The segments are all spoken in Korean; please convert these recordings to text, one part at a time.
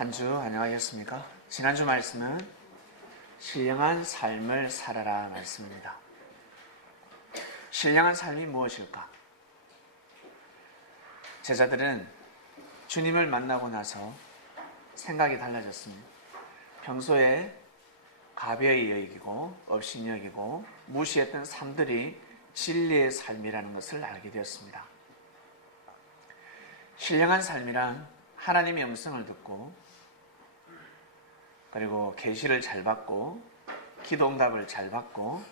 한 주 안녕하셨습니까? 지난주 말씀은 신령한 삶을 살아라 말씀입니다. 신령한 삶이 무엇일까? 제자들은 주님을 만나고 나서 생각이 달라졌습니다. 평소에 가벼이 여기고 업신여기고 무시했던 삶들이 진리의 삶이라는 것을 알게 되었습니다. 신령한 삶이란 하나님의 음성을 듣고 그리고 계시를 잘 받고 기도응답을 잘 받고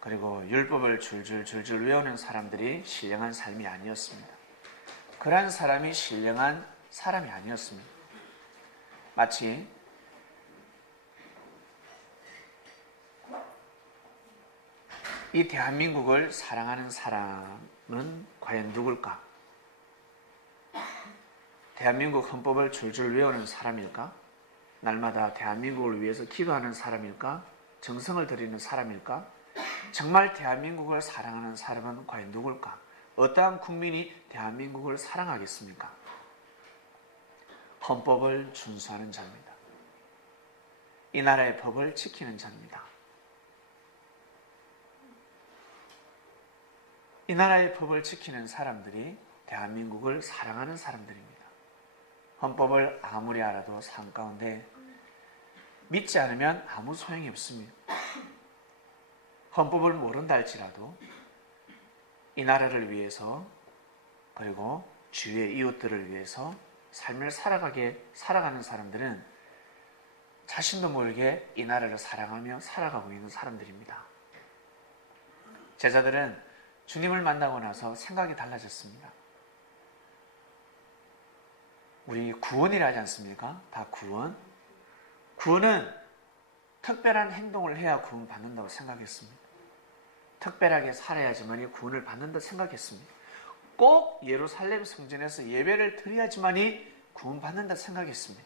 그리고 율법을 줄줄 외우는 사람들이 신령한 삶이 아니었습니다. 그러한 사람이 신령한 사람이 아니었습니다. 마치 이 대한민국을 사랑하는 사람은 과연 누굴까? 대한민국 헌법을 줄줄 외우는 사람일까? 날마다 대한민국을 위해서 기도하는 사람일까? 정성을 들이는 사람일까? 정말 대한민국을 사랑하는 사람은 과연 누굴까? 어떠한 국민이 대한민국을 사랑하겠습니까? 헌법을 준수하는 자입니다. 이 나라의 법을 지키는 자입니다. 이 나라의 법을 지키는 사람들이 대한민국을 사랑하는 사람들입니다. 헌법을 아무리 알아도 삶 가운데 믿지 않으면 아무 소용이 없습니다. 헌법을 모른다 할지라도 이 나라를 위해서 그리고 주위의 이웃들을 위해서 삶을 살아가는 사람들은 자신도 모르게 이 나라를 사랑하며 살아가고 있는 사람들입니다. 제자들은 주님을 만나고 나서 생각이 달라졌습니다. 우리 구원이라 하지 않습니까? 다 구원. 구원은 특별한 행동을 해야 구원 받는다고 생각했습니다. 특별하게 살아야지만이 구원을 받는다 생각했습니다. 꼭 예루살렘 성전에서 예배를 드려야지만이 구원 받는다 생각했습니다.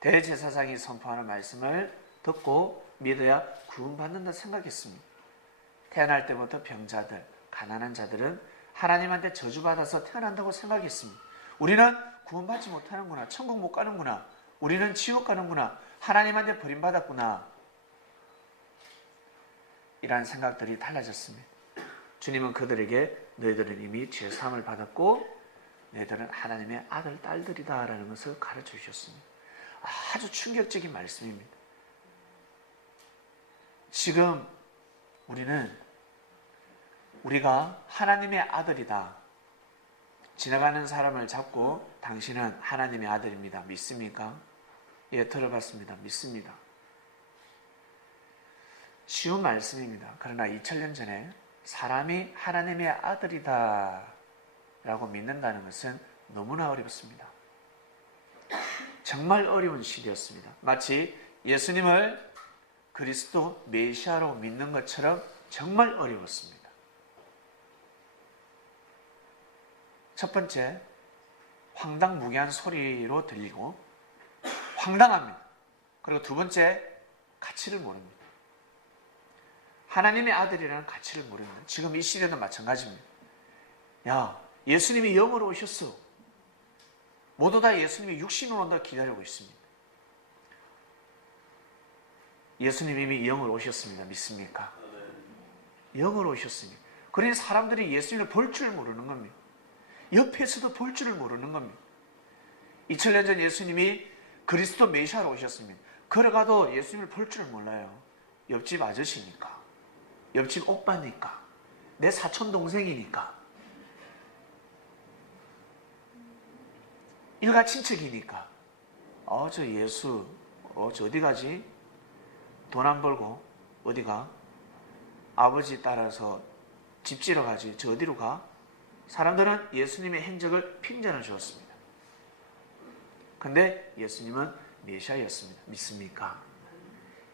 대제사장이 선포하는 말씀을 듣고 믿어야 구원 받는다 생각했습니다. 태어날 때부터 병자들, 가난한 자들은 하나님한테 저주받아서 태어난다고 생각했습니다. 우리는 구원받지 못하는구나. 천국 못 가는구나. 우리는 지옥 가는구나. 하나님한테 버림받았구나. 이러한 생각들이 달라졌습니다. 주님은 그들에게 너희들은 이미 죄사함을 받았고 너희들은 하나님의 아들, 딸들이다 라는 것을 가르쳐 주셨습니다. 아주 충격적인 말씀입니다. 지금 우리가 하나님의 아들이다. 지나가는 사람을 잡고 당신은 하나님의 아들입니다. 믿습니까? 예, 들어봤습니다. 믿습니다. 쉬운 말씀입니다. 그러나 2000년 전에 사람이 하나님의 아들이다 라고 믿는다는 것은 너무나 어렵습니다. 정말 어려운 시대였습니다. 마치 예수님을 그리스도 메시아로 믿는 것처럼 정말 어려웠습니다. 첫 번째, 황당무계한 소리로 들리고 황당합니다. 그리고 두 번째, 가치를 모릅니다. 하나님의 아들이라는 가치를 모릅니다. 지금 이 시대도 마찬가지입니다. 야, 예수님이 영으로 오셨어. 모두 다 예수님이 육신으로 온다 기다리고 있습니다. 예수님이 이미 영으로 오셨습니다. 믿습니까? 영으로 오셨습니다. 그러니 사람들이 예수님을 볼 줄 모르는 겁니다. 옆에서도 볼 줄을 모르는 겁니다. 2000년 전 예수님이 그리스도 메시아로 오셨습니다. 걸어가도 예수님을 볼 줄을 몰라요. 옆집 아저씨니까, 옆집 오빠니까, 내 사촌 동생이니까, 일가 친척이니까. 저 예수, 저 어디 가지? 돈 안 벌고 어디 가? 아버지 따라서 집 지러 가지. 저 어디로 가? 사람들은 예수님의 행적을 핀잔을 주었습니다. 그런데 예수님은 메시아였습니다. 믿습니까?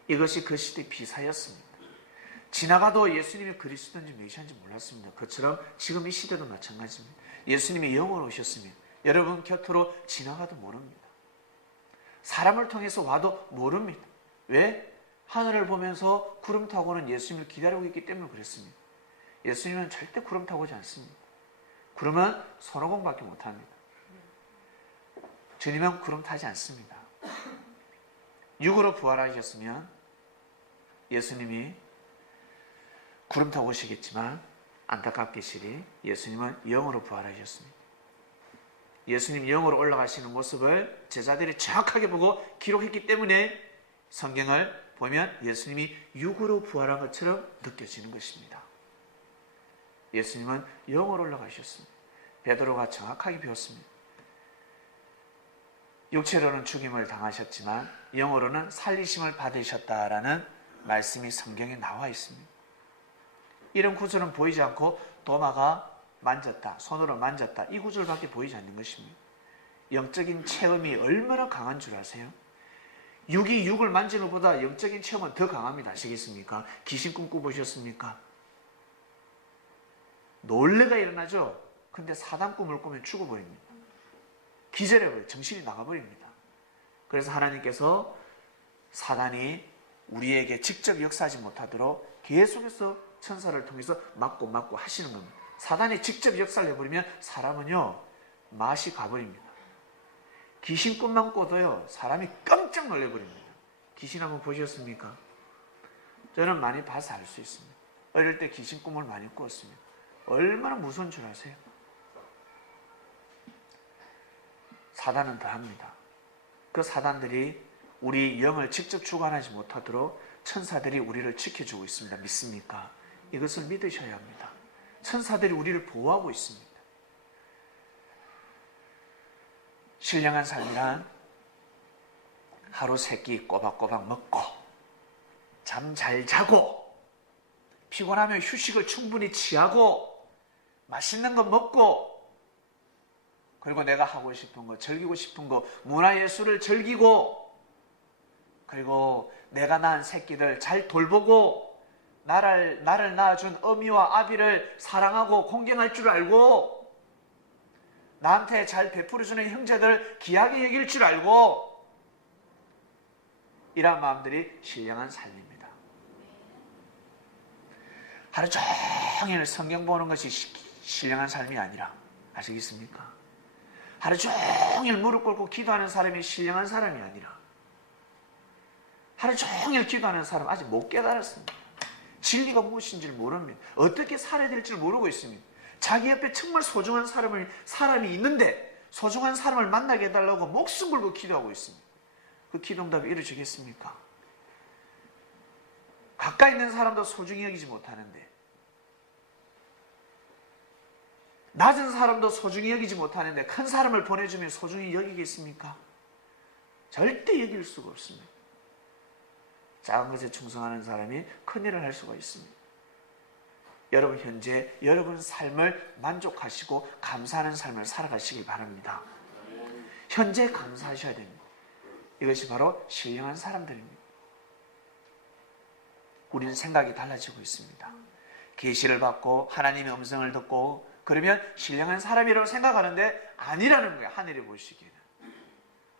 이것이 그 시대의 비사였습니다. 지나가도 예수님이 그리스도인지 메시아인지 몰랐습니다. 그처럼 지금 이 시대도 마찬가지입니다. 예수님이 영으로 오셨습니다. 여러분 곁으로 지나가도 모릅니다. 사람을 통해서 와도 모릅니다. 왜? 하늘을 보면서 구름 타고는 예수님을 기다리고 있기 때문에 그랬습니다. 예수님은 절대 구름 타고 오지 않습니다. 그러면 손오공밖에 못합니다. 주님은 구름 타지 않습니다. 육으로 부활하셨으면 예수님이 구름 타고 오시겠지만 안타깝게시리 예수님은 영으로 부활하셨습니다. 예수님 영으로 올라가시는 모습을 제자들이 정확하게 보고 기록했기 때문에 성경을 보면 예수님이 육으로 부활한 것처럼 느껴지는 것입니다. 예수님은 영으로 올라가셨습니다. 베드로가 정확하게 배웠습니다. 육체로는 죽임을 당하셨지만 영으로는 살리심을 받으셨다라는 말씀이 성경에 나와 있습니다. 이런 구절은 보이지 않고 도마가 만졌다, 손으로 만졌다, 이 구절밖에 보이지 않는 것입니다. 영적인 체험이 얼마나 강한 줄 아세요? 육이 육을 만지는 것보다 영적인 체험은 더 강합니다. 아시겠습니까? 귀신 꿈꿔보셨습니까? 놀래가 일어나죠? 근데 사단 꿈을 꾸면 죽어버립니다. 기절해버려요. 정신이 나가버립니다. 그래서 하나님께서 사단이 우리에게 직접 역사하지 못하도록 계속해서 천사를 통해서 막고 하시는 겁니다. 사단이 직접 역사를 해버리면 사람은요, 맛이 가버립니다. 귀신 꿈만 꿔도요, 사람이 깜짝 놀래버립니다. 귀신 한번 보셨습니까? 저는 많이 봐서 알 수 있습니다. 어릴 때 귀신 꿈을 많이 꿨습니다. 얼마나 무서운 줄 아세요? 사단은 더 합니다. 그 사단들이 우리 영을 직접 주관하지 못하도록 천사들이 우리를 지켜주고 있습니다. 믿습니까? 이것을 믿으셔야 합니다. 천사들이 우리를 보호하고 있습니다. 신령한 삶이란 하루 세 끼 꼬박꼬박 먹고 잠 잘 자고 피곤하면 휴식을 충분히 취하고 맛있는 거 먹고 그리고 내가 하고 싶은 거, 즐기고 싶은 거, 문화예술을 즐기고 그리고 내가 낳은 새끼들 잘 돌보고 나를 낳아준 어미와 아비를 사랑하고 공경할 줄 알고 나한테 잘 베풀어주는 형제들 귀하게 여길 줄 알고 이런 마음들이 신령한 삶입니다. 하루 종일 성경 보는 것이 신령한 삶이 아니라 아시겠습니까? 하루 종일 무릎 꿇고 기도하는 사람이 신령한 사람이 아니라 하루 종일 기도하는 사람 아직 못 깨달았습니다. 진리가 무엇인지를 모릅니다. 어떻게 살아야 될지를 모르고 있습니다. 자기 옆에 정말 소중한 사람이 있는데 소중한 사람을 만나게 해달라고 목숨 걸고 기도하고 있습니다. 그 기도응답이 이루어지겠습니까? 가까이 있는 사람도 소중히 여기지 못하는데 낮은 사람도 소중히 여기지 못하는데 큰 사람을 보내주면 소중히 여기겠습니까? 절대 여길 수가 없습니다. 작은 것에 충성하는 사람이 큰일을 할 수가 있습니다. 여러분 현재 여러분 삶을 만족하시고 감사하는 삶을 살아가시길 바랍니다. 현재 감사하셔야 됩니다. 이것이 바로 신령한 사람들입니다. 우리는 생각이 달라지고 있습니다. 계시를 받고 하나님의 음성을 듣고 그러면 신령한 사람이라고 생각하는데 아니라는 거예요. 하늘이 보시기에는.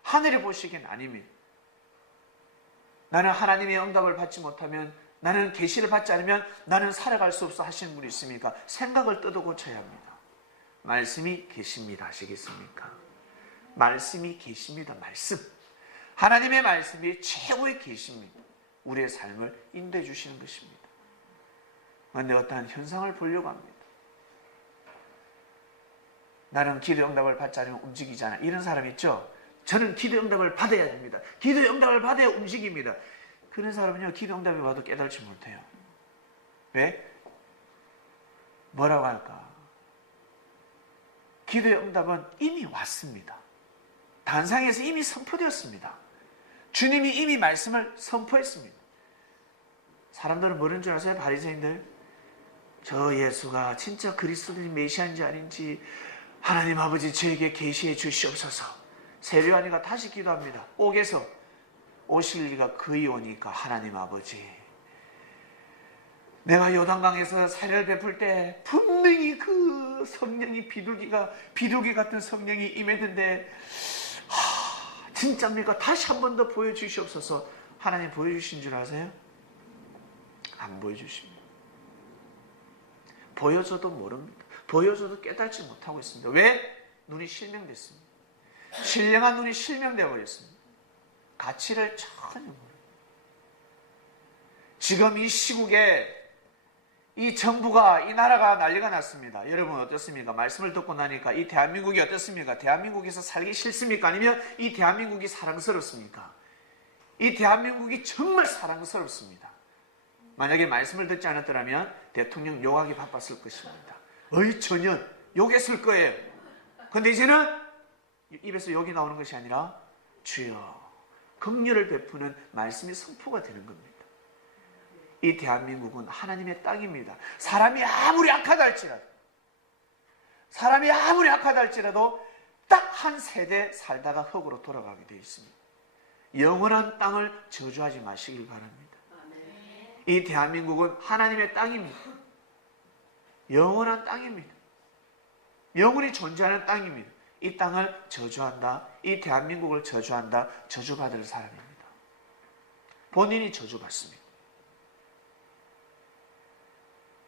하늘이 보시기에는 아닙니다. 나는 하나님의 응답을 받지 못하면 나는 계시를 받지 않으면 나는 살아갈 수 없어 하시는 분이 있습니까? 생각을 뜯어 고쳐야 합니다. 말씀이 계십니다. 아시겠습니까? 말씀이 계십니다. 말씀. 하나님의 말씀이 최고의 계십니다. 우리의 삶을 인도해 주시는 것입니다. 그런데 어떠한 현상을 보려고 합니다. 나는 기도 응답을 받지 않으면 움직이지 않아. 이런 사람 있죠? 저는 기도 응답을 받아야 됩니다. 기도 응답을 받아야 움직입니다. 그런 사람은요, 기도 응답이 와도 깨달지 못해요. 왜? 뭐라고 할까? 기도의 응답은 이미 왔습니다. 단상에서 이미 선포되었습니다. 주님이 이미 말씀을 선포했습니다. 사람들은 모르는 줄 아세요? 바리새인들? 저 예수가 진짜 그리스도인 메시아인지 아닌지 하나님 아버지 저에게 계시해 주시옵소서. 세례요한이가 다시 기도합니다. 옥에서 오실 리가 거의 오니까 하나님 아버지 내가 요단강에서 사례를 베풀 때 분명히 그 성령이 비둘기 같은 성령이 임했는데 진짜입니까? 다시 한 번 더 보여주시옵소서. 하나님 보여주신 줄 아세요? 안 보여주십니다. 보여줘도 모릅니다. 보여줘도 깨닫지 못하고 있습니다. 왜? 눈이 실명됐습니다. 신령한 눈이 실명되어 버렸습니다. 가치를 전혀 모릅니다. 지금 이 시국에 이 정부가, 이 나라가 난리가 났습니다. 여러분 어떻습니까? 말씀을 듣고 나니까 이 대한민국이 어떻습니까? 대한민국에서 살기 싫습니까? 아니면 이 대한민국이 사랑스럽습니까? 이 대한민국이 정말 사랑스럽습니다. 만약에 말씀을 듣지 않았더라면 대통령 욕하기 바빴을 것입니다. 어이 전혀 욕했을 거예요. 근데 이제는 입에서 욕이 나오는 것이 아니라 주여 긍휼을 베푸는 말씀이 선포가 되는 겁니다. 이 대한민국은 하나님의 땅입니다. 사람이 아무리 악하다 할지라도 딱 한 세대 살다가 흙으로 돌아가게 되어 있습니다. 영원한 땅을 저주하지 마시길 바랍니다. 이 대한민국은 하나님의 땅입니다. 영원한 땅입니다. 영원히 존재하는 땅입니다. 이 땅을 저주한다, 이 대한민국을 저주한다, 저주받을 사람입니다. 본인이 저주받습니다.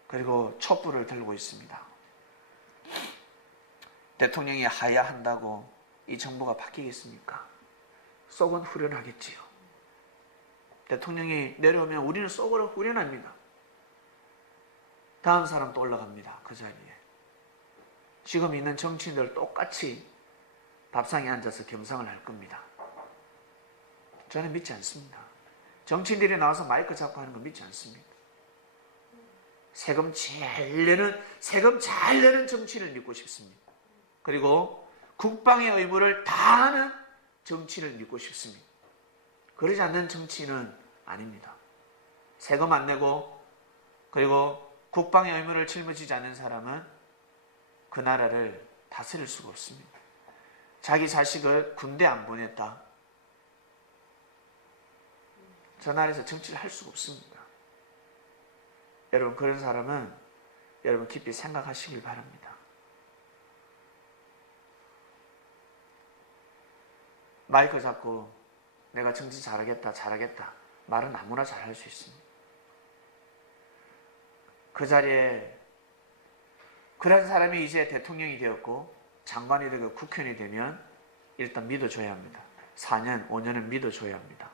그리고 촛불을 들고 있습니다. 대통령이 하야한다고 이 정부가 바뀌겠습니까? 속은 후련하겠지요. 대통령이 내려오면 우리는 속으로 후련합니다. 다음 사람 또 올라갑니다. 그 자리에. 지금 있는 정치인들 똑같이 밥상에 앉아서 겸상을 할 겁니다. 저는 믿지 않습니다. 정치인들이 나와서 마이크 잡고 하는 거 믿지 않습니다. 세금 잘 내는 정치인을 믿고 싶습니다. 그리고 국방의 의무를 다하는 정치인을 믿고 싶습니다. 그러지 않는 정치인은 아닙니다. 세금 안 내고 그리고 국방의 의무를 짊어지지 않는 사람은 그 나라를 다스릴 수가 없습니다. 자기 자식을 군대 안 보냈다. 저 나라에서 정치를 할 수가 없습니다. 여러분 그런 사람은 여러분 깊이 생각하시길 바랍니다. 마이크 잡고 내가 정치 잘하겠다 말은 아무나 잘할 수 있습니다. 그 자리에 그런 사람이 이제 대통령이 되었고 장관이 되고 국회의원이 되면 일단 믿어줘야 합니다. 4년, 5년은 믿어줘야 합니다.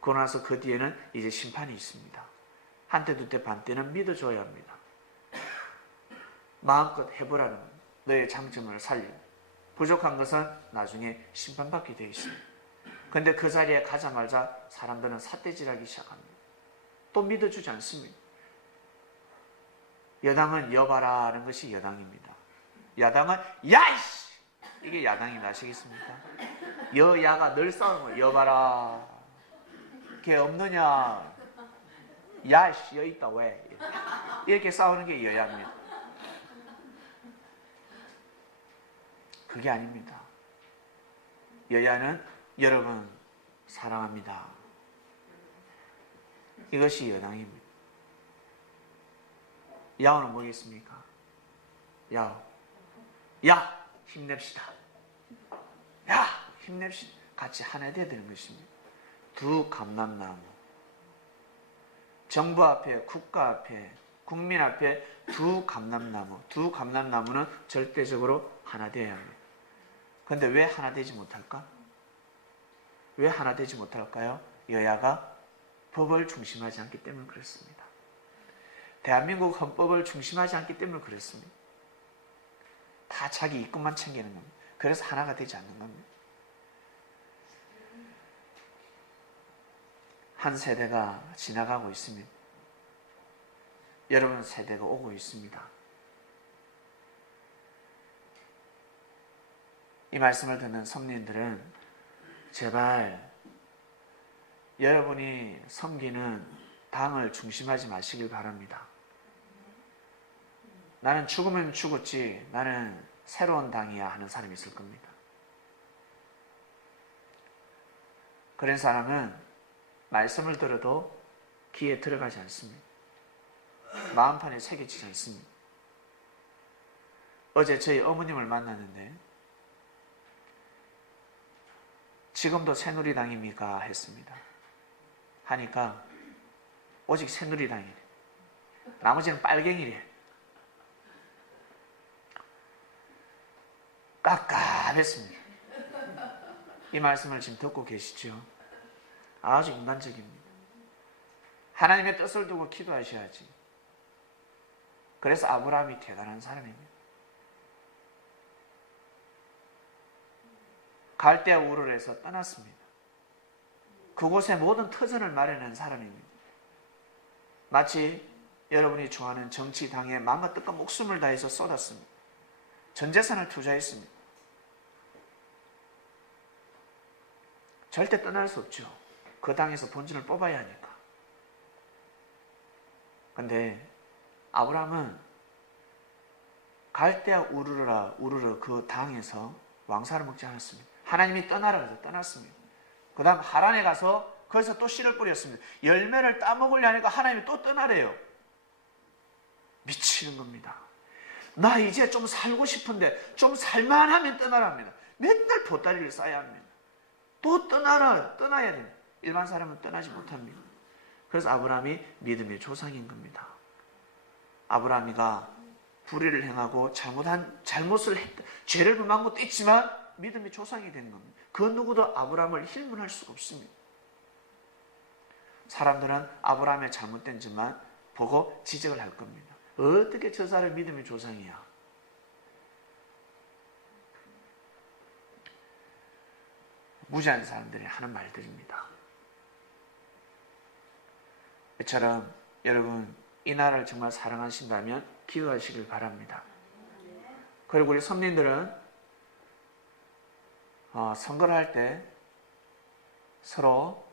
그러고 나서 그 뒤에는 이제 심판이 있습니다. 한때, 두때, 반때는 믿어줘야 합니다. 마음껏 해보라는 겁니다. 너의 장점을 살리고 부족한 것은 나중에 심판받게 되어 있습니다. 그런데 그 자리에 가자마자 사람들은 삿대질하기 시작합니다. 또 믿어주지 않습니다. 여당은 여봐라는 것이 여당입니다. 야당은 야이씨! 이게 야당입니다. 아시겠습니까? 여야가 늘 싸우는 거예요. 여봐라. 걔 없느냐? 야이씨, 여 있다 왜? 이렇게 싸우는 게 여야입니다. 그게 아닙니다. 여야는 여러분 사랑합니다. 이것이 여당입니다. 야오는 뭐겠습니까? 야오. 야! 힘냅시다. 야! 힘냅시다. 같이 하나 돼야 되는 것입니다. 두 감람나무. 정부 앞에, 국가 앞에, 국민 앞에 두 감람나무. 두 감람나무는 절대적으로 하나 되어야 합니다. 그런데 왜 하나 되지 못할까? 왜 하나 되지 못할까요? 여야가 법을 중심하지 않기 때문에 그렇습니다. 대한민국 헌법을 중심하지 않기 때문에 그렇습니다. 다 자기 이익만 챙기는 겁니다. 그래서 하나가 되지 않는 겁니다. 한 세대가 지나가고 있습니다. 여러분 세대가 오고 있습니다. 이 말씀을 듣는 성도님들은 제발 여러분이 섬기는 당을 중심하지 마시길 바랍니다. 나는 죽으면 죽었지 나는 새로운 당이야 하는 사람이 있을 겁니다. 그런 사람은 말씀을 들어도 귀에 들어가지 않습니다. 마음판에 새겨지지 않습니다. 어제 저희 어머님을 만났는데 지금도 새누리당입니까? 했습니다. 하니까 오직 새누리당이래. 나머지는 빨갱이래. 깝깝했습니다. 이 말씀을 지금 듣고 계시죠? 아주 인간적입니다. 하나님의 뜻을 두고 기도하셔야지. 그래서 아브라함이 대단한 사람입니다. 갈대아 우르에서 떠났습니다. 그곳에 모든 터전을 마련한 사람입니다. 마치 여러분이 좋아하는 정치당에 마음과 뜻과 목숨을 다해서 쏟았습니다. 전 재산을 투자했습니다. 절대 떠날 수 없죠. 그 당에서 본전을 뽑아야 하니까. 근데 아브라함은 갈대아 우르르 그 당에서 왕사를 먹지 않았습니다. 하나님이 떠나라 해서 떠났습니다. 그 다음 하란에 가서 거기서 또 씨를 뿌렸습니다. 열매를 따먹으려 하니까 하나님이 또 떠나래요. 미치는 겁니다. 나 이제 좀 살고 싶은데 좀 살만하면 떠나랍니다. 맨날 보따리를 싸야 합니다. 또 떠나야 됩니다. 일반 사람은 떠나지 못합니다. 그래서 아브라함이 믿음의 조상인 겁니다. 아브라함이가 불의를 행하고 잘못을 했다. 죄를 범한 것도 있지만 믿음의 조상이 된 겁니다. 그 누구도 아브라함을 힐문할 수가 없습니다. 사람들은 아브라함의 잘못된 점만 보고 지적을 할 겁니다. 어떻게 저 사람이 믿음의 조상이야? 무지한 사람들이 하는 말들입니다. 이처럼 여러분 이 나라를 정말 사랑하신다면 기도하시길 바랍니다. 그리고 우리 선민들은 선거를 할 때 서로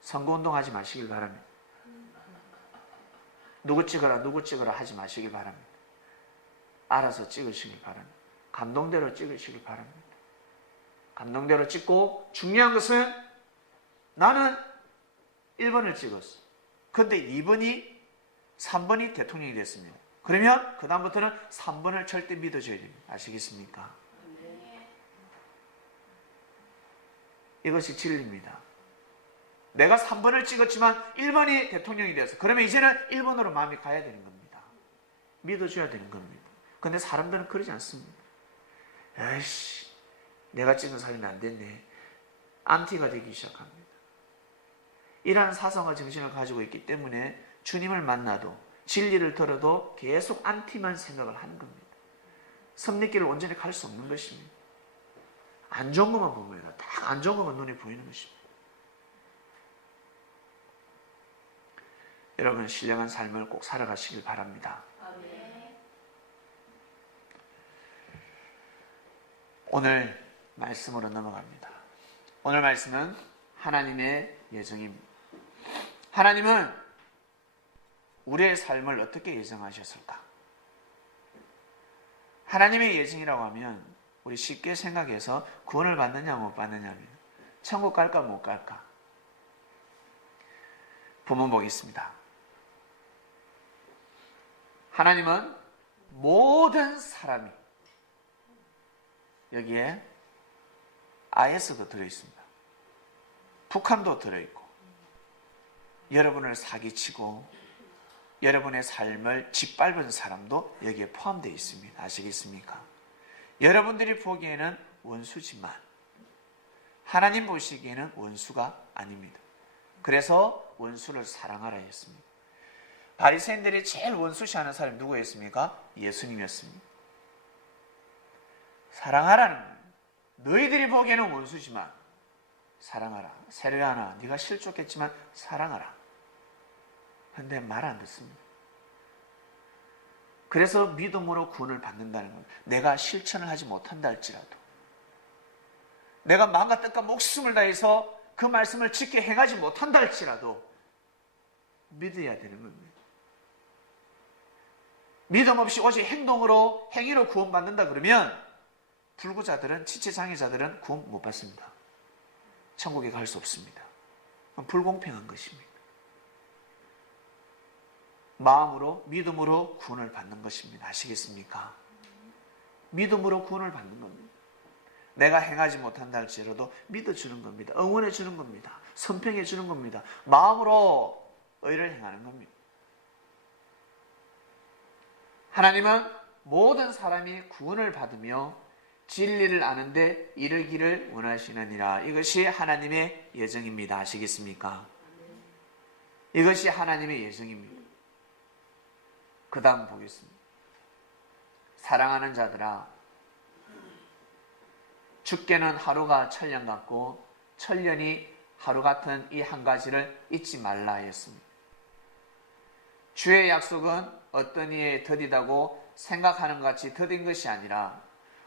선거운동하지 마시길 바랍니다. 누구 찍어라 하지 마시길 바랍니다. 알아서 찍으시길 바랍니다. 감동대로 찍으시길 바랍니다. 감동대로 찍고 중요한 것은 나는 1번을 찍었어. 그런데 2번이 3번이 대통령이 됐습니다. 그러면 그 다음부터는 3번을 절대 믿어줘야 됩니다. 아시겠습니까? 이것이 진리입니다. 내가 3번을 찍었지만 1번이 대통령이 되었어. 그러면 이제는 1번으로 마음이 가야 되는 겁니다. 믿어줘야 되는 겁니다. 그런데 사람들은 그러지 않습니다. 에이씨, 내가 찍은 사람이 안 됐네. 안티가 되기 시작합니다. 이러한 사상과 정신을 가지고 있기 때문에 주님을 만나도 진리를 들어도 계속 안티만 생각을 하는 겁니다. 섭리길을 온전히 갈 수 없는 것입니다. 안 좋은 것만 보면 딱 안 좋은 것만 눈에 보이는 것입니다. 여러분 신령한 삶을 꼭 살아가시길 바랍니다. 오늘 말씀으로 넘어갑니다. 오늘 말씀은 하나님의 예정입니다. 하나님은 우리의 삶을 어떻게 예정하셨을까? 하나님의 예정이라고 하면 우리 쉽게 생각해서 구원을 받느냐 못 받느냐입니다. 천국 갈까 못 갈까? 본문 보겠습니다. 하나님은 모든 사람이 여기에 IS도 들어있습니다. 북한도 들어있고 여러분을 사기치고 여러분의 삶을 짓밟은 사람도 여기에 포함되어 있습니다. 아시겠습니까? 여러분들이 보기에는 원수지만 하나님 보시기에는 원수가 아닙니다. 그래서 원수를 사랑하라 했습니다. 바리새인들이 제일 원수시하는 사람이 누구였습니까? 예수님이었습니다. 사랑하라는 거예요. 너희들이 보기에는 원수지만 사랑하라. 세례야나 네가 실족했지만 사랑하라. 그런데 말 안 듣습니다. 그래서 믿음으로 구원을 받는다는 겁니다. 내가 실천을 하지 못한다 할지라도 내가 마음과 뜻과 목숨을 다해서 그 말씀을 지켜 행하지 못한다 할지라도 믿어야 되는 겁니다. 믿음 없이 오직 행위로 구원받는다 그러면 불구자들은 지체장애자들은 구원 못 받습니다. 천국에 갈 수 없습니다. 불공평한 것입니다. 마음으로 믿음으로 구원을 받는 것입니다. 아시겠습니까? 믿음으로 구원을 받는 겁니다. 내가 행하지 못한다 할지라도 믿어주는 겁니다. 응원해 주는 겁니다. 선평해 주는 겁니다. 마음으로 의를 행하는 겁니다. 하나님은 모든 사람이 구원을 받으며 진리를 아는데 이르기를 원하시느니라. 이것이 하나님의 예정입니다. 아시겠습니까? 이것이 하나님의 예정입니다. 그 다음 보겠습니다. 사랑하는 자들아, 주께는 하루가 천년 같고 천년이 하루 같은 이 한 가지를 잊지 말라 하였습니다. 주의 약속은 어떤 이에 더디다고 생각하는 것 같이 더딘 것이 아니라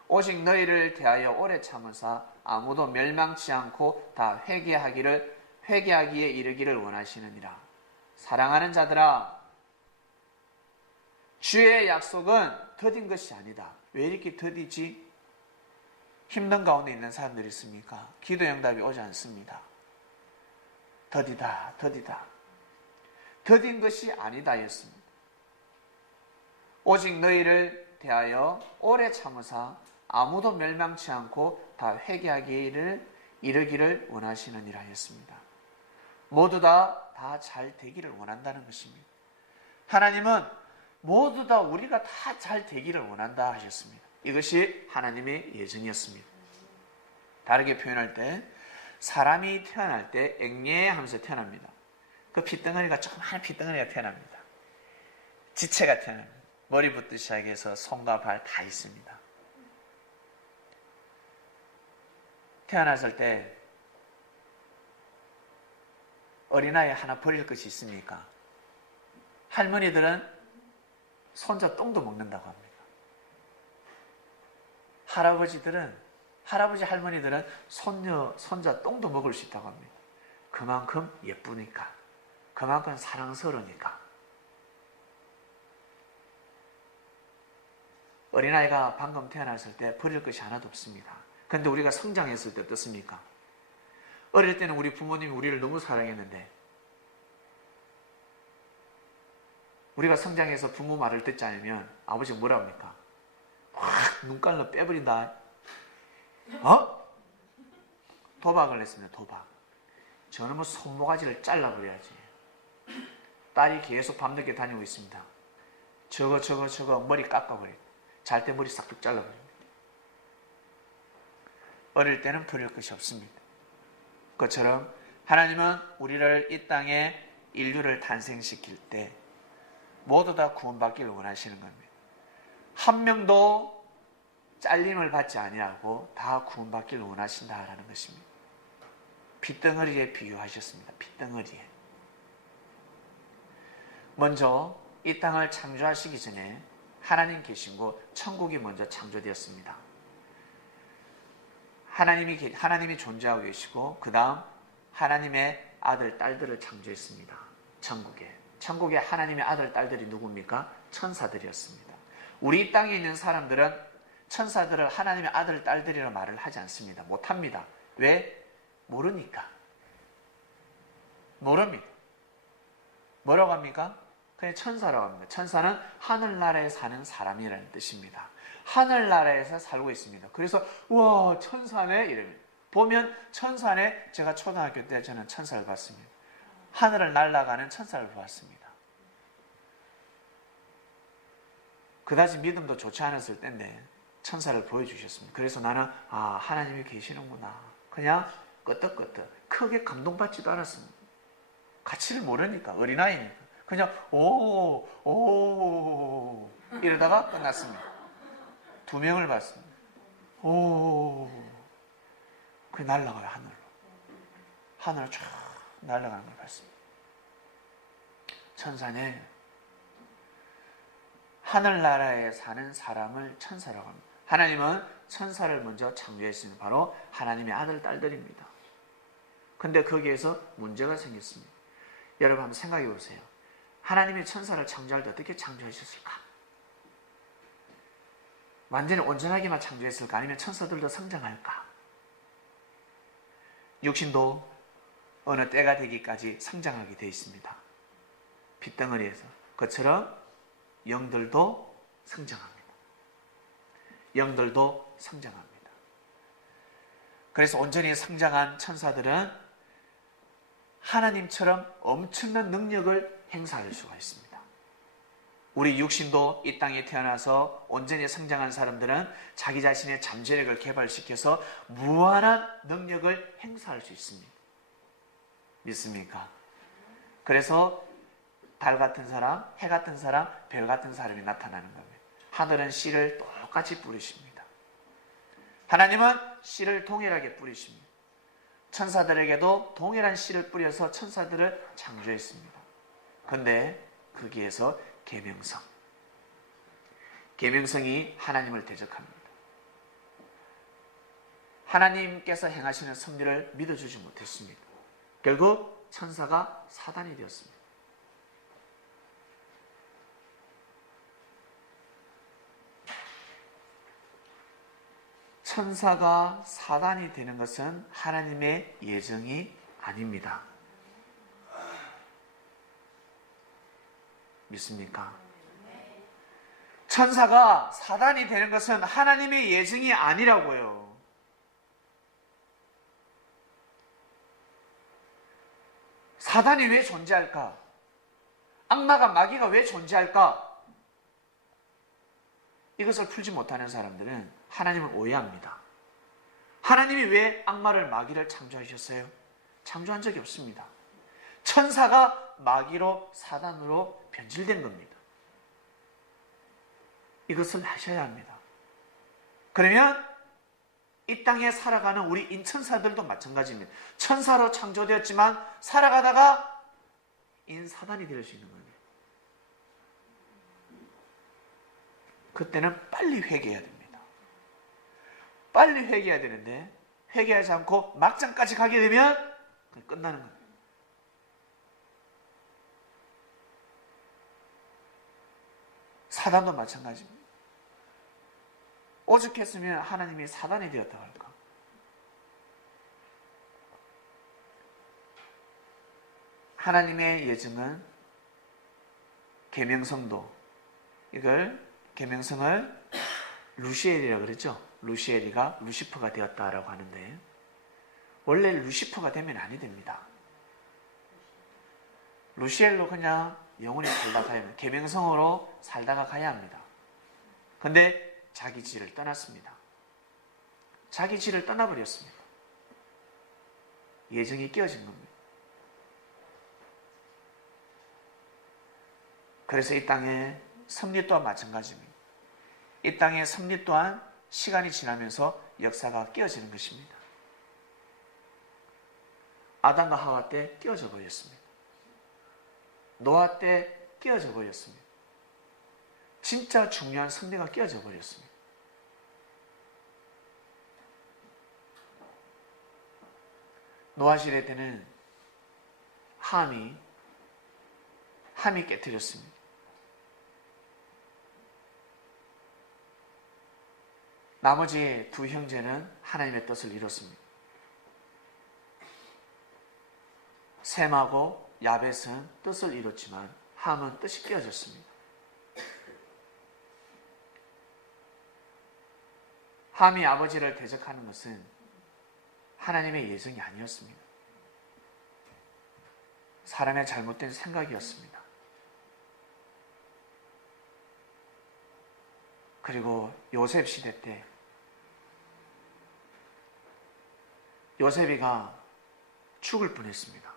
오직 너희를 대하여 오래 참으사 아무도 멸망치 않고 다 회개하기에 이르기를 원하시느니라. 사랑하는 자들아, 주의 약속은 더딘 것이 아니다. 왜 이렇게 더디지? 힘든 가운데 있는 사람들이 있습니까? 기도 응답이 오지 않습니다. 더디다. 더딘 것이 아니다 였습니다. 오직 너희를 대하여 오래 참으사 아무도 멸망치 않고 다 회개하기를 이르기를 원하시느니라 하였습니다. 모두 다 잘 되기를 원한다는 것입니다. 하나님은 모두 다 우리가 다 잘 되기를 원한다 하셨습니다. 이것이 하나님의 예정이었습니다. 다르게 표현할 때 사람이 태어날 때 앵예 하면서 태어납니다. 그 핏덩어리가 조그마한 핏덩어리가 태어납니다. 지체가 태어납니다. 머리부터 시작해서 손과 발 다 있습니다. 태어났을 때 어린아이 하나 버릴 것이 있습니까? 할머니들은 손자 똥도 먹는다고 합니다. 할아버지 할머니들은 손자 똥도 먹을 수 있다고 합니다. 그만큼 예쁘니까, 그만큼 사랑스러우니까. 어린아이가 방금 태어났을 때 버릴 것이 하나도 없습니다. 그런데 우리가 성장했을 때 어떻습니까? 어릴 때는 우리 부모님이 우리를 너무 사랑했는데 우리가 성장해서 부모 말을 듣지 않으면 아버지가 뭐라 합니까? 확 눈깔로 빼버린다. 도박을 했습니다. 도박. 저놈의 손모가지를 잘라버려야지. 딸이 계속 밤늦게 다니고 있습니다. 저거 머리 깎아버려. 잘 때 머리 싹둑 잘라버립니다. 어릴 때는 버릴 것이 없습니다. 그것처럼 하나님은 우리를 이 땅에 인류를 탄생시킬 때 모두 다 구원받기를 원하시는 겁니다. 한 명도 잘림을 받지 아니하고 다 구원받기를 원하신다라는 것입니다. 핏덩어리에 비유하셨습니다. 핏덩어리에. 먼저 이 땅을 창조하시기 전에 하나님 계신 곳 천국이 먼저 창조되었습니다. 하나님이 존재하고 계시고 그 다음 하나님의 아들, 딸들을 창조했습니다. 천국에 하나님의 아들, 딸들이 누굽니까? 천사들이었습니다. 우리 이 땅에 있는 사람들은 천사들을 하나님의 아들, 딸들이라고 말을 하지 않습니다. 못합니다. 왜? 모르니까. 모릅니다. 뭐라고 합니까? 그냥 천사라고 합니다. 천사는 하늘나라에 사는 사람이라는 뜻입니다. 하늘나라에서 살고 있습니다. 그래서 우와 천사네 이러면 보면 천사네. 제가 초등학교 때 저는 천사를 봤습니다. 하늘을 날아가는 천사를 보았습니다. 그다지 믿음도 좋지 않았을 때인데 천사를 보여주셨습니다. 그래서 나는 하나님이 계시는구나. 그냥 끄떡끄떡 크게 감동받지도 않았습니다. 가치를 모르니까 어린아이니까 그냥 오 이러다가 끝났습니다. 2명을 봤습니다. 그 날아가요. 하늘을 쫙 날아가는 걸 봤습니다. 천사는 하늘나라에 사는 사람을 천사라고 합니다. 하나님은 천사를 먼저 창조했습니다. 바로 하나님의 아들, 딸들입니다. 근데 거기에서 문제가 생겼습니다. 여러분 한번 생각해 보세요. 하나님이 천사를 창조할 때 어떻게 창조하셨을까? 완전히 온전하게만 창조했을까? 아니면 천사들도 성장할까? 육신도 어느 때가 되기까지 성장하게 되어 있습니다. 핏덩어리에서. 그처럼 영들도 성장합니다. 영들도 성장합니다. 그래서 온전히 성장한 천사들은 하나님처럼 엄청난 능력을 행사할 수가 있습니다. 우리 육신도 이 땅에 태어나서 온전히 성장한 사람들은 자기 자신의 잠재력을 개발시켜서 무한한 능력을 행사할 수 있습니다. 믿습니까? 그래서 달 같은 사람, 해 같은 사람, 별 같은 사람이 나타나는 겁니다. 하늘은 씨를 똑같이 뿌리십니다. 하나님은 씨를 동일하게 뿌리십니다. 천사들에게도 동일한 씨를 뿌려서 천사들을 창조했습니다. 그런데 거기에서 계명성이 하나님을 대적합니다. 하나님께서 행하시는 섭리를 믿어주지 못했습니다. 결국 천사가 사단이 되었습니다. 천사가 사단이 되는 것은 하나님의 예정이 아닙니다. 믿습니까? 천사가 사단이 되는 것은 하나님의 예정이 아니라고요. 사단이 왜 존재할까? 악마가 마귀가 왜 존재할까? 이것을 풀지 못하는 사람들은 하나님을 오해합니다. 하나님이 왜 악마를 마귀를 창조하셨어요? 창조한 적이 없습니다. 천사가 마귀로 사단으로 변질된 겁니다. 이것을 하셔야 합니다. 그러면 이 땅에 살아가는 우리 인천사들도 마찬가지입니다. 천사로 창조되었지만 살아가다가 인사단이 될 수 있는 겁니다. 그때는 빨리 회개해야 됩니다. 빨리 회개해야 되는데 회개하지 않고 막장까지 가게 되면 끝나는 겁니다. 사단도 마찬가지입니다. 오죽했으면 하나님이 사단이 되었다고 할까? 하나님의 예정은 계명성도 이걸 계명성을 루시엘이라고 그랬죠. 루시엘이가 루시퍼가 되었다라고 하는데 원래 루시퍼가 되면 아니 됩니다. 루시엘로 그냥 영원히 살다 가야 합니다. 계명성으로 살다가 가야 합니다. 그런데 자기 지를 떠났습니다. 자기 지를 떠나버렸습니다. 예정이 깨어진 겁니다. 그래서 이 땅의 섭리 또한 마찬가지입니다. 이 땅의 섭리 또한 시간이 지나면서 역사가 깨어지는 것입니다. 아담과 하와 때 깨어져 버렸습니다. 노아 때 깨어져 버렸습니다. 진짜 중요한 섭리가 깨어져 버렸습니다. 노아 시대 때는 함이 깨뜨렸습니다. 나머지 두 형제는 하나님의 뜻을 이뤘습니다. 셈하고 야벳은 뜻을 이뤘지만 함은 뜻이 깨어졌습니다. 함이 아버지를 대적하는 것은 하나님의 예정이 아니었습니다. 사람의 잘못된 생각이었습니다. 그리고 요셉 시대 때 요셉이가 죽을 뻔했습니다.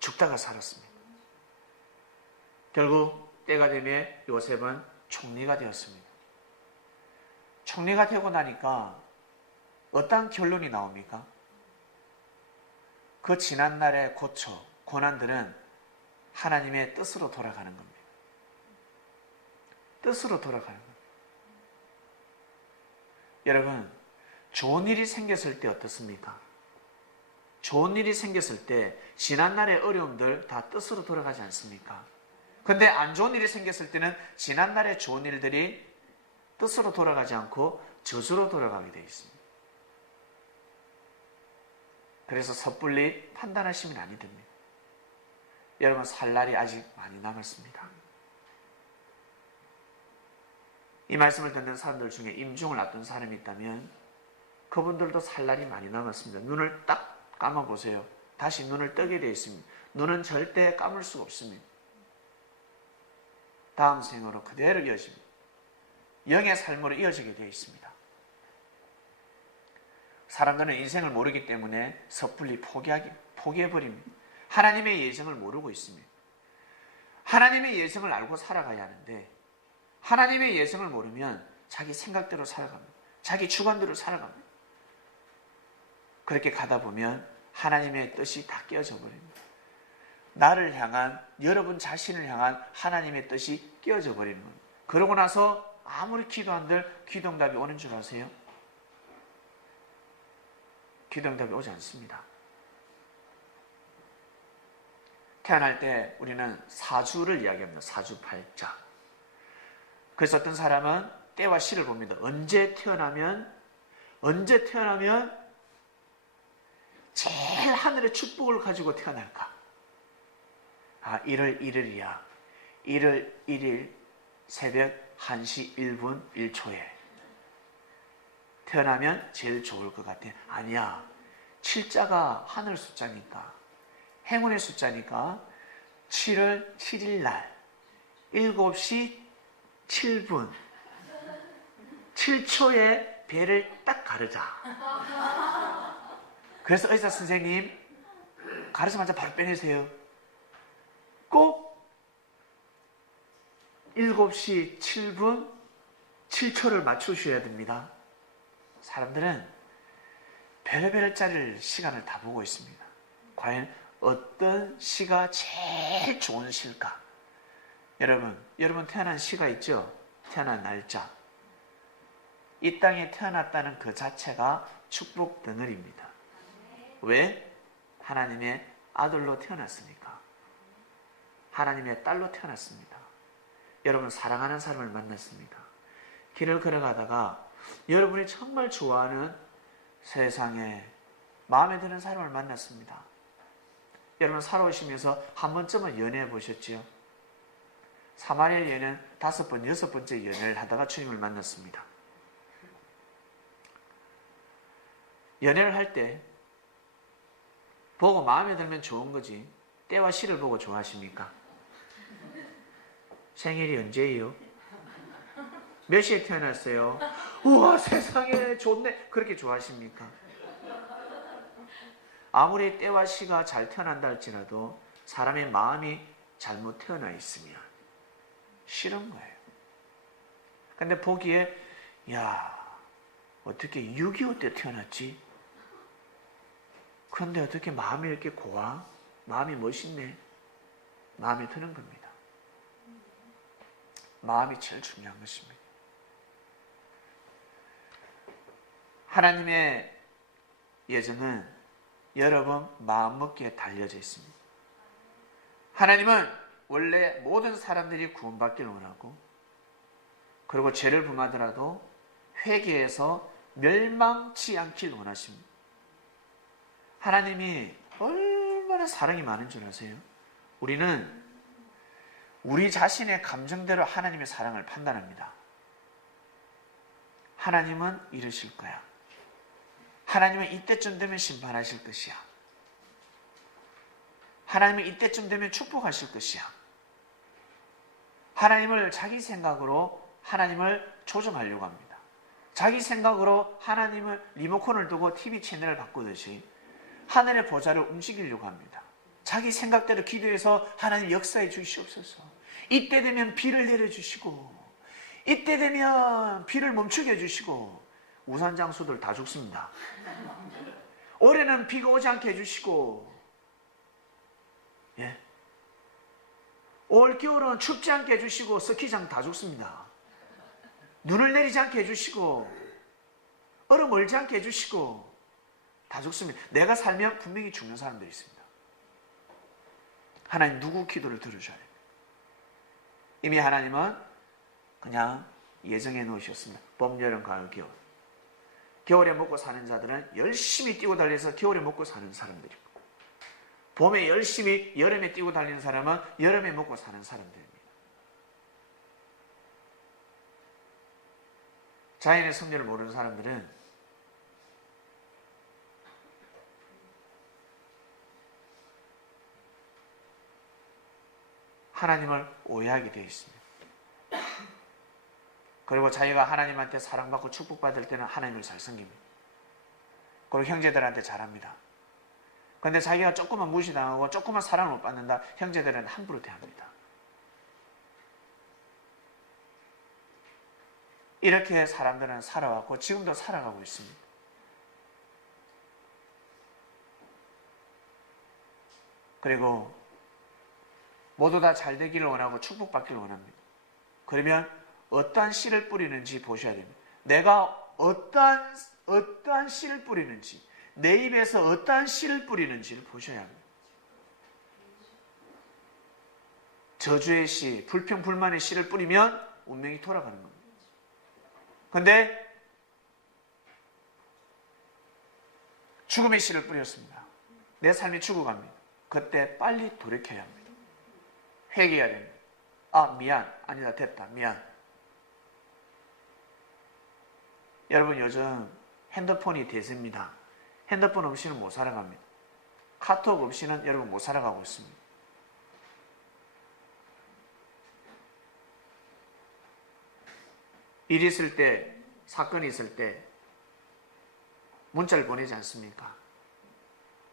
죽다가 살았습니다. 결국 때가 되면 요셉은 총리가 되었습니다. 총리가 되고 나니까 어떤 결론이 나옵니까? 그 지난날의 고난들은 하나님의 뜻으로 돌아가는 겁니다. 뜻으로 돌아가는 겁니다. 여러분, 좋은 일이 생겼을 때 어떻습니까? 좋은 일이 생겼을 때 지난날의 어려움들 다 뜻으로 돌아가지 않습니까? 근데 안 좋은 일이 생겼을 때는 지난날의 좋은 일들이 뜻으로 돌아가지 않고 저주로 돌아가게 되어 있습니다. 그래서 섣불리 판단하시면 아니 됩니다. 여러분, 살 날이 아직 많이 남았습니다. 이 말씀을 듣는 사람들 중에 임종을 앞둔 사람이 있다면 그분들도 살 날이 많이 남았습니다. 눈을 딱 감아보세요. 다시 눈을 뜨게 되어 있습니다. 눈은 절대 감을 수가 없습니다. 다음 생으로 그대로 이어집니다. 영의 삶으로 이어지게 되어 있습니다. 사람들은 인생을 모르기 때문에 섣불리 포기해버립니다. 하나님의 예정을 모르고 있습니다. 하나님의 예정을 알고 살아가야 하는데 하나님의 예정을 모르면 자기 생각대로 살아갑니다. 자기 주관대로 살아갑니다. 그렇게 가다 보면 하나님의 뜻이 다 깨어져 버립니다. 나를 향한, 여러분 자신을 향한 하나님의 뜻이 깨어져 버리는 겁니다. 그러고 나서 아무리 기도한들 기도응답이 오는 줄 아세요? 기도응답이 오지 않습니다. 태어날 때 우리는 사주를 이야기합니다. 사주팔자. 그래서 어떤 사람은 때와 시를 봅니다. 언제 태어나면 제일 하늘의 축복을 가지고 태어날까? 1월 1일이야. 1월 1일 새벽 1시 1분 1초에 태어나면 제일 좋을 것 같아. 아니야. 7자가 하늘 숫자니까, 행운의 숫자니까 7월 7일 날 7시 7분 7초에 배를 딱 가르자. 그래서 의사 선생님 가르자마자 바로 빼내세요. 꼭 7시 7분 7초를 맞추셔야 됩니다. 사람들은 별의별 짜릴 시간을 다 보고 있습니다. 과연 어떤 시가 제일 좋은 시일까? 여러분 태어난 시가 있죠? 태어난 날짜. 이 땅에 태어났다는 그 자체가 축복 덩어리입니다. 왜? 하나님의 아들로 태어났으니까. 하나님의 딸로 태어났습니다. 여러분 사랑하는 사람을 만났습니다. 길을 걸어가다가 여러분이 정말 좋아하는 세상에 마음에 드는 사람을 만났습니다. 여러분 살아오시면서 한 번쯤은 연애해 보셨지요? 사마리아 여인은 5번, 6번째 연애를 하다가 주님을 만났습니다. 연애를 할 때 보고 마음에 들면 좋은 거지 때와 시를 보고 좋아하십니까? 생일이 언제예요? 몇 시에 태어났어요? 우와 세상에 좋네 그렇게 좋아하십니까? 아무리 때와 시가 잘 태어난다 할지라도 사람의 마음이 잘못 태어나 있으면 싫은 거예요. 근데 보기에 어떻게 6.25 때 태어났지? 그런데 어떻게 마음이 이렇게 고와? 마음이 멋있네. 마음이 드는 겁니다. 마음이 제일 중요한 것입니다. 하나님의 예정은 여러분 마음먹기에 달려져 있습니다. 하나님은 원래 모든 사람들이 구원받기를 원하고 그리고 죄를 범하더라도 회개해서 멸망치 않기를 원하십니다. 하나님이 얼마나 사랑이 많은 줄 아세요? 우리는 우리 자신의 감정대로 하나님의 사랑을 판단합니다. 하나님은 이러실 거야. 하나님은 이때쯤 되면 심판하실 것이야. 하나님은 이때쯤 되면 축복하실 것이야. 하나님을 자기 생각으로 하나님을 조정하려고 합니다. 자기 생각으로 하나님을 리모컨을 두고 TV 채널을 바꾸듯이 하늘의 보좌를 움직이려고 합니다. 자기 생각대로 기도해서 하나님 역사해 주시옵소서. 이때 되면 비를 내려주시고 이때 되면 비를 멈추게 해주시고 우산 장수들 다 죽습니다. 올해는 비가 오지 않게 해주시고 올 겨울은 춥지 않게 해주시고 스키장 다 죽습니다. 눈을 내리지 않게 해주시고 얼음 얼지 않게 해주시고 다 죽습니다. 내가 살면 분명히 죽는 사람들이 있습니다. 하나님 누구 기도를 들으셔야 됩니다. 이미 하나님은 그냥 예정해 놓으셨습니다. 봄, 여름, 가을, 겨울. 겨울에 먹고 사는 자들은 열심히 뛰고 달려서 겨울에 먹고 사는 사람들이고 봄에 열심히 여름에 뛰고 달리는 사람은 여름에 먹고 사는 사람들입니다. 자연의 섭리를 모르는 사람들은 하나님을 오해하게 되어 있습니다. 그리고 자기가 하나님한테 사랑받고 축복받을 때는 하나님을 잘 섬깁니다. 그리고 형제들한테 잘합니다. 그런데 자기가 조금만 무시당하고 조금만 사랑을 못 받는다, 형제들은 함부로 대합니다. 이렇게 사람들은 살아왔고 지금도 살아가고 있습니다. 그리고 모두 다 잘 되기를 원하고 축복받기를 원합니다. 그러면 어떠한 씨를 뿌리는지 보셔야 됩니다. 내가 어떠한 씨를 뿌리는지, 내 입에서 어떠한 씨를 뿌리는지를 보셔야 합니다. 저주의 씨, 불평, 불만의 씨를 뿌리면 운명이 돌아가는 겁니다. 그런데 죽음의 씨를 뿌렸습니다. 내 삶이 죽어갑니다. 그때 빨리 돌이켜야 합니다. 회개해야 됩니다. 아, 미안. 아니다, 됐다. 미안. 여러분, 요즘 핸드폰이 대세입니다. 핸드폰 없이는 못 살아갑니다. 카톡 없이는 여러분 못 살아가고 있습니다. 일 있을 때, 사건이 있을 때 문자를 보내지 않습니까?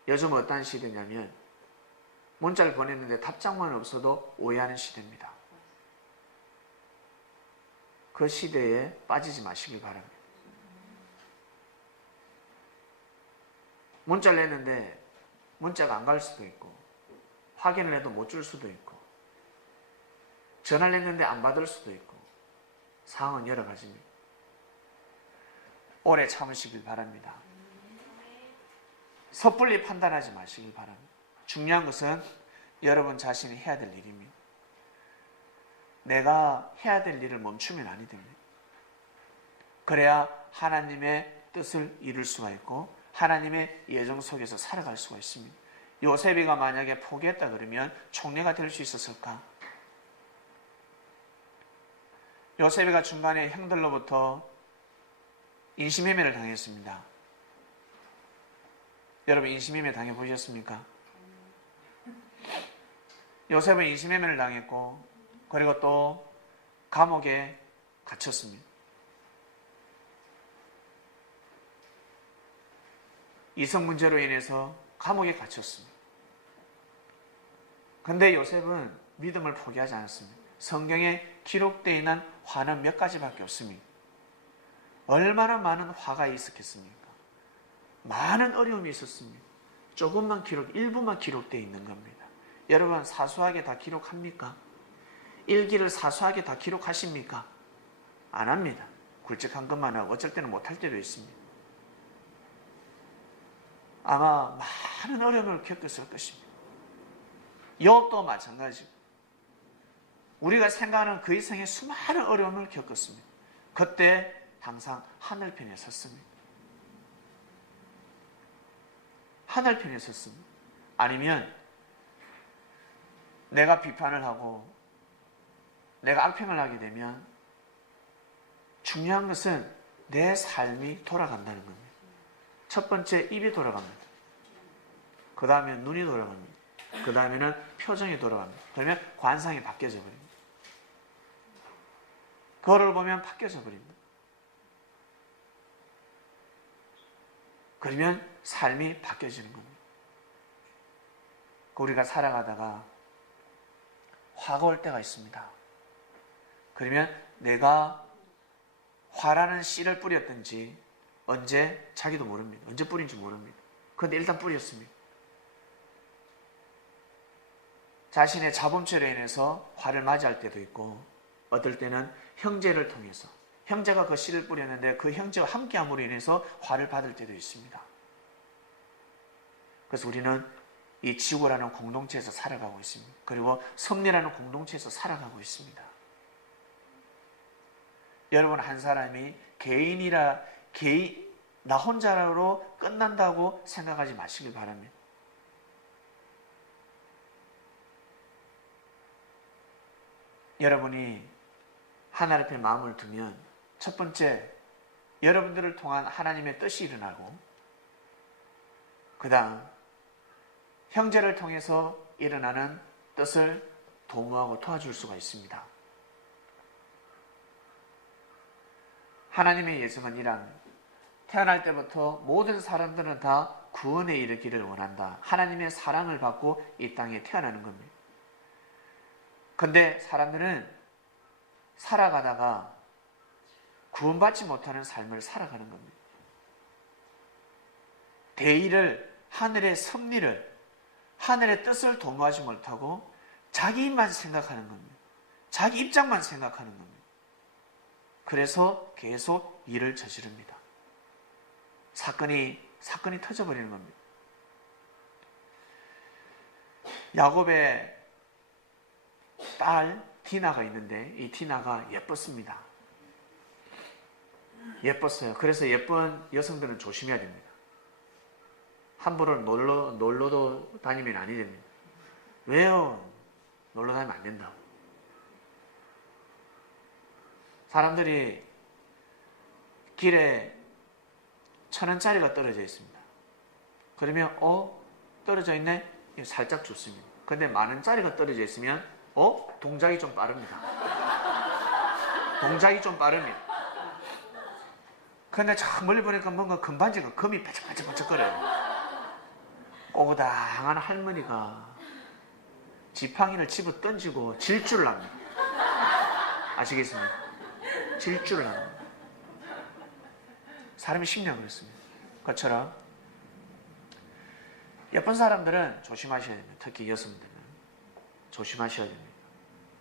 요즘 어떤 시대냐면 문자를 보냈는데 답장만 없어도 오해하는 시대입니다. 그 시대에 빠지지 마시길 바랍니다. 문자를 했는데 문자가 안 갈 수도 있고, 확인을 해도 못 줄 수도 있고, 전화를 했는데 안 받을 수도 있고, 상황은 여러 가지입니다. 오래 참으시길 바랍니다. 섣불리 판단하지 마시길 바랍니다. 중요한 것은 여러분 자신이 해야 될 일입니다. 내가 해야 될 일을 멈추면 아니 됩니다. 그래야 하나님의 뜻을 이룰 수가 있고 하나님의 예정 속에서 살아갈 수가 있습니다. 요셉이가 만약에 포기했다 그러면 총리가 될 수 있었을까? 요셉이가 중간에 형들로부터 인신매매를 당했습니다. 여러분, 인신매매 당해보셨습니까? 요셉은 인신매매를 당했고, 그리고 또 감옥에 갇혔습니다. 이성 문제로 인해서 감옥에 갇혔습니다. 그런데 요셉은 믿음을 포기하지 않았습니다. 성경에 기록되어 있는 화는 몇 가지밖에 없습니다. 얼마나 많은 화가 있었겠습니까? 많은 어려움이 있었습니다. 조금만 일부만 기록되어 있는 겁니다. 여러분, 사소하게 다 기록합니까? 일기를 사소하게 다 기록하십니까? 안 합니다. 굵직한 것만 하고 어쩔 때는 못할 때도 있습니다. 아마 많은 어려움을 겪었을 것입니다. 욥도 마찬가지고, 우리가 생각하는 그 이상의 수많은 어려움을 겪었습니다. 그때 항상 하늘편에 섰습니다. 하늘편에 섰습니다. 아니면 내가 비판을 하고 내가 악평을 하게 되면 중요한 것은 내 삶이 돌아간다는 겁니다. 첫 번째, 입이 돌아갑니다. 그 다음에 눈이 돌아갑니다. 그 다음에는 표정이 돌아갑니다. 그러면 관상이 바뀌어져 버립니다. 그거를 보면 바뀌어져 버립니다. 그러면 삶이 바뀌어지는 겁니다. 우리가 살아가다가 화가 올 때가 있습니다. 그러면 내가 화라는 씨를 뿌렸든지 언제 자기도 모릅니다. 언제 뿌린지 모릅니다. 그런데 일단 뿌렸습니다. 자신의 자범죄로 인해서 화를 맞이할 때도 있고, 어떨 때는 형제를 통해서, 형제가 그 씨를 뿌렸는데 그 형제와 함께함으로 인해서 화를 받을 때도 있습니다. 그래서 우리는 이 지구라는 공동체에서 살아가고 있습니다. 그리고 섭리라는 공동체에서 살아가고 있습니다. 여러분, 한 사람이 나 혼자로 끝난다고 생각하지 마시길 바랍니다. 여러분이 하나님 앞에 마음을 두면 첫 번째, 여러분들을 통한 하나님의 뜻이 일어나고, 그 다음 형제를 통해서 일어나는 뜻을 도모하고 도와줄 수가 있습니다. 하나님의 예정은 이란 태어날 때부터 모든 사람들은 다 구원에 이르기를 원한다. 하나님의 사랑을 받고 이 땅에 태어나는 겁니다. 근데 사람들은 살아가다가 구원받지 못하는 삶을 살아가는 겁니다. 대의를, 하늘의 섭리를, 하늘의 뜻을 도모하지 못하고 자기만 생각하는 겁니다. 자기 입장만 생각하는 겁니다. 그래서 계속 일을 저지릅니다. 사건이 터져버리는 겁니다. 야곱의 딸 디나가 있는데 이 디나가 예뻤습니다. 예뻤어요. 그래서 예쁜 여성들은 조심해야 됩니다. 함부로 놀러도 다니면 아니 됩니다. 왜요? 놀러 다니면 안 된다고. 사람들이 길에 1,000원짜리가 떨어져 있습니다. 그러면 떨어져 있네? 살짝 줬습니다. 근데 10,000원짜리가 떨어져 있으면 동작이 좀 빠릅니다. 동작이 좀 빠릅니다. 근데 저 멀리 보니까 뭔가 금반지가 금이 반짝반짝거려요. 오다한 할머니가 지팡이를 집어 던지고 질주를 합니다. 아시겠습니까? 질주를 합니다. 사람이 심리가 그렇습니다. 그것처럼 예쁜 사람들은 조심하셔야 됩니다. 특히 여성들은 조심하셔야 됩니다.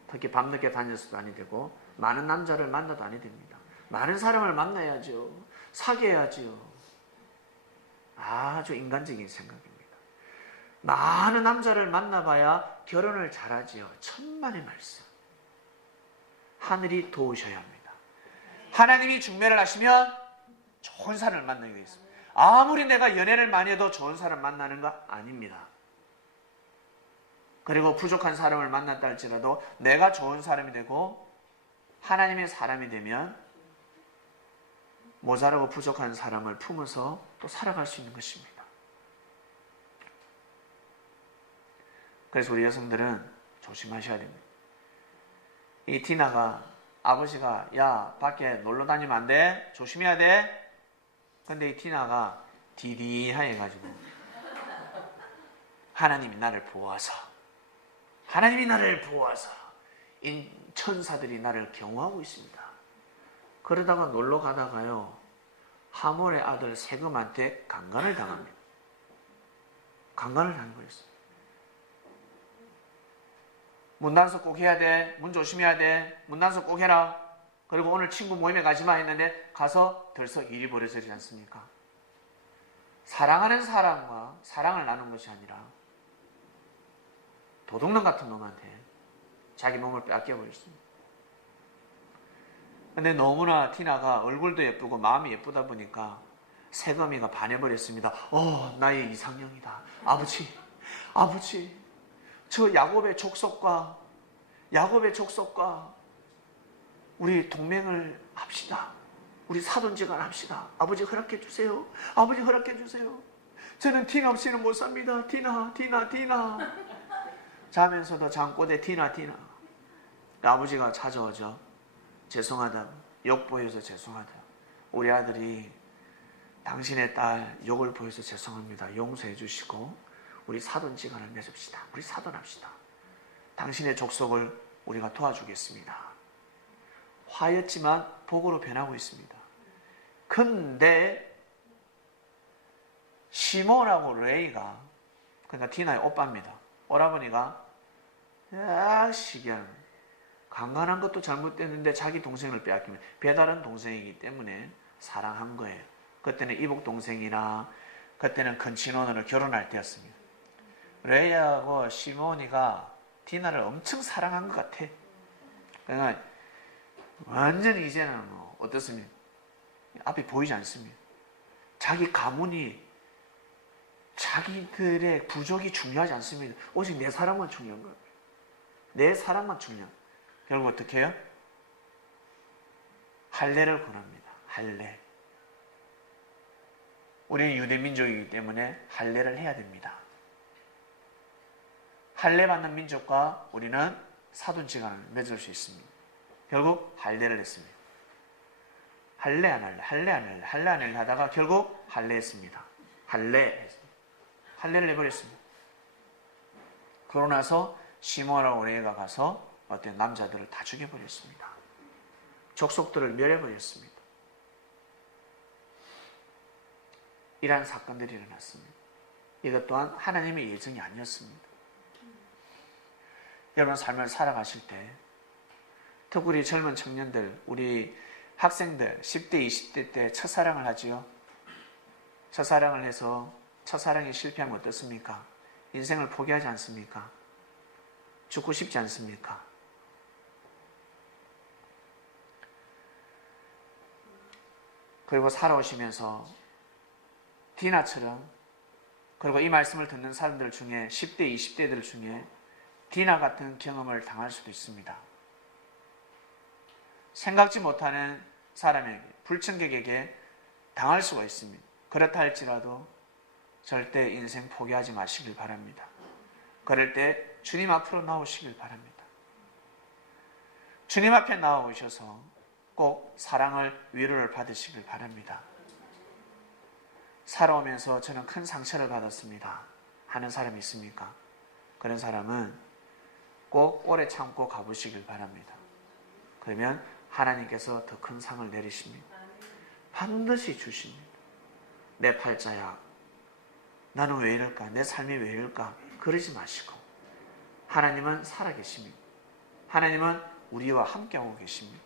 특히 밤늦게 다녀서도 아니 되고 많은 남자를 만나도 아니 됩니다. 많은 사람을 만나야죠. 사귀어야죠. 아주 인간적인 생각입니다. 많은 남자를 만나봐야 결혼을 잘하지요. 천만의 말씀. 하늘이 도우셔야 합니다. 하나님이 중매를 하시면 좋은 사람을 만나게 되겠습니다. 아무리 내가 연애를 많이 해도 좋은 사람 만나는 거 아닙니다. 그리고 부족한 사람을 만났다 할지라도 내가 좋은 사람이 되고 하나님의 사람이 되면 모자라고 부족한 사람을 품어서 또 살아갈 수 있는 것입니다. 그래서 우리 여성들은 조심하셔야 됩니다. 이 디나가 아버지가 야 밖에 놀러 다니면 안 돼. 조심해야 돼. 근데 이 디나가 디디하게 해가지고 하나님이 나를 보호하사 천사들이 나를 경호하고 있습니다. 그러다가 놀러 가다가요 하몰의 아들 세금한테 강간을 당합니다. 강간을 당해버렸어요. 문단속 꼭 해야 돼. 문 조심해야 돼. 문단속 꼭 해라. 그리고 오늘 친구 모임에 가지마 했는데 가서 들썩 일이 벌어지지 않습니까? 사랑하는 사람과 사랑을 나눈 것이 아니라 도둑놈 같은 놈한테 자기 몸을 뺏겨버렸습니다. 근데 너무나 티나가 얼굴도 예쁘고 마음이 예쁘다 보니까 세금이가 반해버렸습니다. 나의 이상형이다. 아버지, 저 야곱의 족속과 우리 동맹을 합시다. 우리 사돈지간 합시다. 아버지 허락해 주세요. 저는 티나 없이는 못 삽니다. 티나. 자면서도 잠꼬대 티나. 아버지가 찾아오죠. 죄송하다. 욕 보여서 죄송하다. 우리 아들이 당신의 딸 욕을 보여서 죄송합니다. 용서해 주시고 우리 사돈지간을 맺읍시다. 우리 사돈합시다. 당신의 족속을 우리가 도와주겠습니다. 화였지만 복으로 변하고 있습니다. 근데 시몬하고 레이가 그러니까 디나의 오빠입니다. 오라버니가 시기한 강간한 것도 잘못됐는데 자기 동생을 빼앗기면 배다른 동생이기 때문에 사랑한 거예요. 그때는 이복 동생이나 그때는 큰 친언으로 결혼할 때였습니다. 레이하고 시몬이가 디나를 엄청 사랑한 것 같아. 그러니까 완전히 이제는 어떻습니까? 앞이 보이지 않습니다. 자기 가문이 자기들의 부족이 중요하지 않습니다. 오직 내 사랑만 중요한 거예요. 내 사랑만 중요한. 결국 어떻게 해요? 할례를 권합니다. 할례. 우리는 유대민족이기 때문에 할례를 해야 됩니다. 할례 받는 민족과 우리는 사돈지간을 맺을 수 있습니다. 결국 할례를 했습니다. 할래 안 할래, 할래 안 할래, 할래 안 할래 하다가 결국 할래했습니다. 할래를 해버렸습니다. 그러고 나서 시몬하고 레위가 가서 어떤 남자들을 다 죽여버렸습니다. 족속들을 멸해버렸습니다. 이러한 사건들이 일어났습니다. 이것 또한 하나님의 예정이 아니었습니다. 여러분 삶을 살아가실 때 특히 젊은 청년들, 우리 학생들 10대, 20대 때 첫사랑을 하지요. 첫사랑을 해서 첫사랑이 실패하면 어떻습니까? 인생을 포기하지 않습니까? 죽고 싶지 않습니까? 그리고 살아오시면서 디나처럼, 그리고 이 말씀을 듣는 사람들 중에 10대, 20대들 중에 디나 같은 경험을 당할 수도 있습니다. 생각지 못하는 사람에게, 불청객에게 당할 수가 있습니다. 그렇다 할지라도 절대 인생 포기하지 마시길 바랍니다. 그럴 때 주님 앞으로 나오시길 바랍니다. 주님 앞에 나오셔서 꼭 사랑을, 위로를 받으시길 바랍니다. 살아오면서 저는 큰 상처를 받았습니다 하는 사람이 있습니까? 그런 사람은 꼭 오래 참고 가보시길 바랍니다. 그러면 하나님께서 더 큰 상을 내리십니다. 반드시 주십니다. 내 팔자야, 나는 왜 이럴까? 내 삶이 왜 이럴까? 그러지 마시고 하나님은 살아계십니다. 하나님은 우리와 함께하고 계십니다.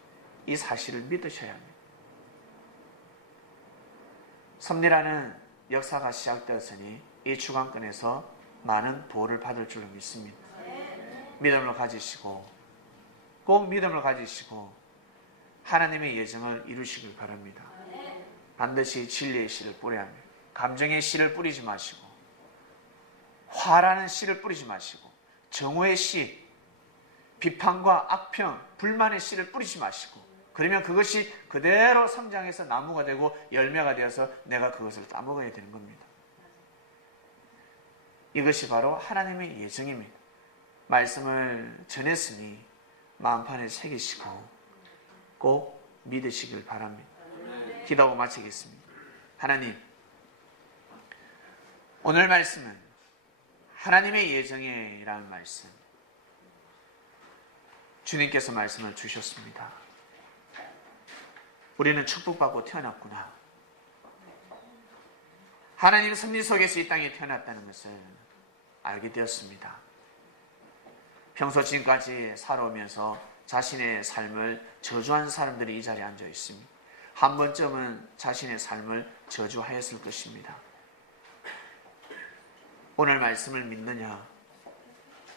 이 사실을 믿으셔야 합니다. 섭리라는 역사가 시작되었으니 이 주간권에서 많은 보호를 받을 줄로 믿습니다. 믿음을 가지시고, 꼭 믿음을 가지시고 하나님의 예정을 이루시길 바랍니다. 반드시 진리의 씨를 뿌려야 합니다. 감정의 씨를 뿌리지 마시고, 화라는 씨를 뿌리지 마시고, 정오의 씨, 비판과 악평, 불만의 씨를 뿌리지 마시고, 그러면 그것이 그대로 성장해서 나무가 되고 열매가 되어서 내가 그것을 따먹어야 되는 겁니다. 이것이 바로 하나님의 예정입니다. 말씀을 전했으니 마음판에 새기시고 꼭 믿으시길 바랍니다. 기도하고 마치겠습니다. 하나님, 오늘 말씀은 하나님의 예정이라는 말씀, 주님께서 말씀을 주셨습니다. 우리는 축복받고 태어났구나. 하나님 섭리 속에서 이 땅에 태어났다는 것을 알게 되었습니다. 평소 지금까지 살아오면서 자신의 삶을 저주한 사람들이 이 자리에 앉아 있습니다. 한 번쯤은 자신의 삶을 저주하였을 것입니다. 오늘 말씀을 믿느냐,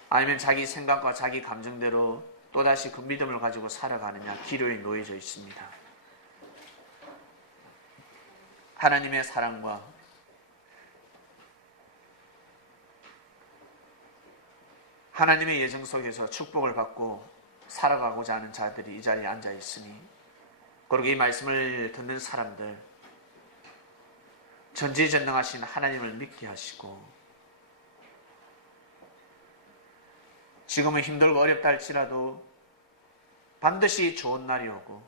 아니면 자기 생각과 자기 감정대로 또다시 그 믿음을 가지고 살아가느냐, 기로에 놓여져 있습니다. 하나님의 사랑과 하나님의 예정 속에서 축복을 받고 살아가고자 하는 자들이 이 자리에 앉아 있으니, 그리고 이 말씀을 듣는 사람들, 전지전능하신 하나님을 믿게 하시고, 지금은 힘들고 어렵다 할지라도 반드시 좋은 날이 오고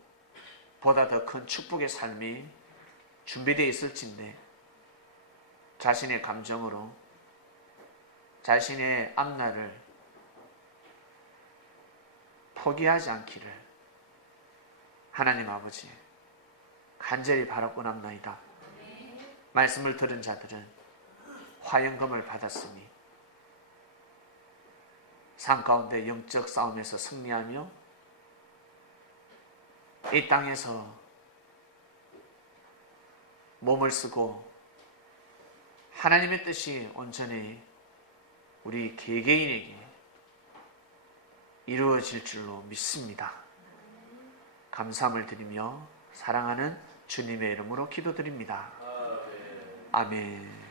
보다 더 큰 축복의 삶이 준비되어 있을진데, 자신의 감정으로 자신의 앞날을 포기하지 않기를 하나님 아버지 간절히 바라고납나이다. 말씀을 들은 자들은 화영금을 받았으니 삶 가운데 영적 싸움에서 승리하며 이 땅에서 몸을 쓰고 하나님의 뜻이 온전히 우리 개개인에게 이루어질 줄로 믿습니다. 감사함을 드리며 사랑하는 주님의 이름으로 기도드립니다. 아멘.